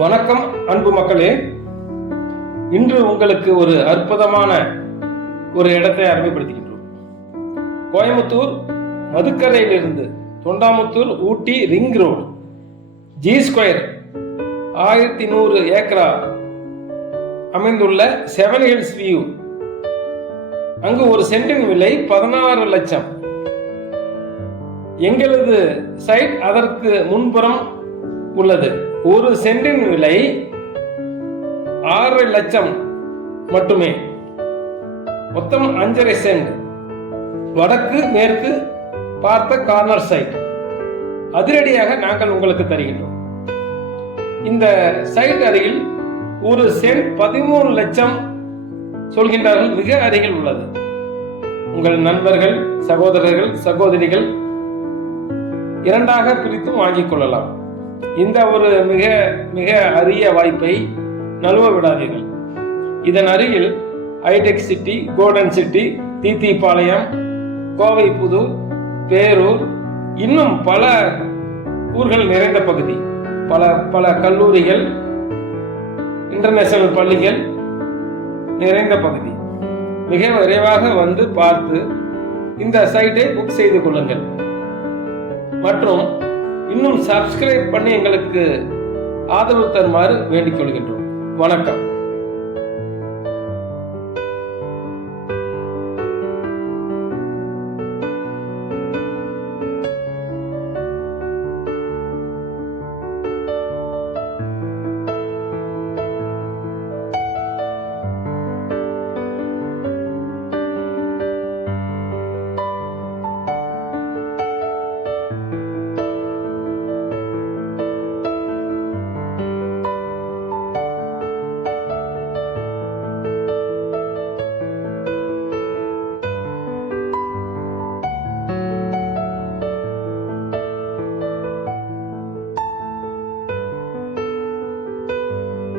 வணக்கம் அன்பு மக்களே. இன்று உங்களுக்கு ஒரு அற்புதமான ஒரு இடத்தை அறிமுகப்படுத்துகின்றோம். கோயம்புத்தூர் மதுக்கரையிலிருந்து தொண்டாமுத்தூர் ஊட்டி ரிங் ரோடு G² 1100 ஏக்கரா அமைந்துள்ள 7 ஹில்ஸ் வியூ. அங்கு ஒரு சென்டின் விலை 16 லட்சம். எங்களது சைட் அதற்கு முன்புறம் உள்ளது. ஒரு சென்டின் விலை 6 லட்சம் மட்டுமே. மொத்தம் 5.5 சென்ட். வடக்கு மேற்கு பார்த்த கார்னர் சைட் அதிரடியாக நாங்கள் உங்களுக்கு தருகின்றோம். இந்த சைட் அருகில் ஒரு சென்ட் 13 லட்சம் சொல்கின்றார்கள். மிக அருகில் உள்ளது. உங்கள் நண்பர்கள், சகோதரர்கள், சகோதரிகள் இரண்டாக பிரித்தும் வாங்கிக் கொள்ளலாம். இந்த ஒரு மிக மிக அரிய வாய்ப்பை நழுவ விடாதீர்கள். இதன் அருகில் High Tech City, Golden City, Theethipalayam, Kovai Pudur, Perur, இன்னும் பல ஊர்கள் நிறைந்த பகுதி, பல பல கல்லூரிகள், இன்டர்நேஷனல் பள்ளிகள் நிறைந்த பகுதி. மிக விரைவாக வந்து பார்த்து இந்த சைட்டை புக் செய்து கொள்ளுங்கள். மற்றும் இன்னும் சப்ஸ்கிரைப் பண்ணி எங்களுக்கு ஆதரவு தருமாறு வேண்டிக் கொள்கின்றோம். வணக்கம்.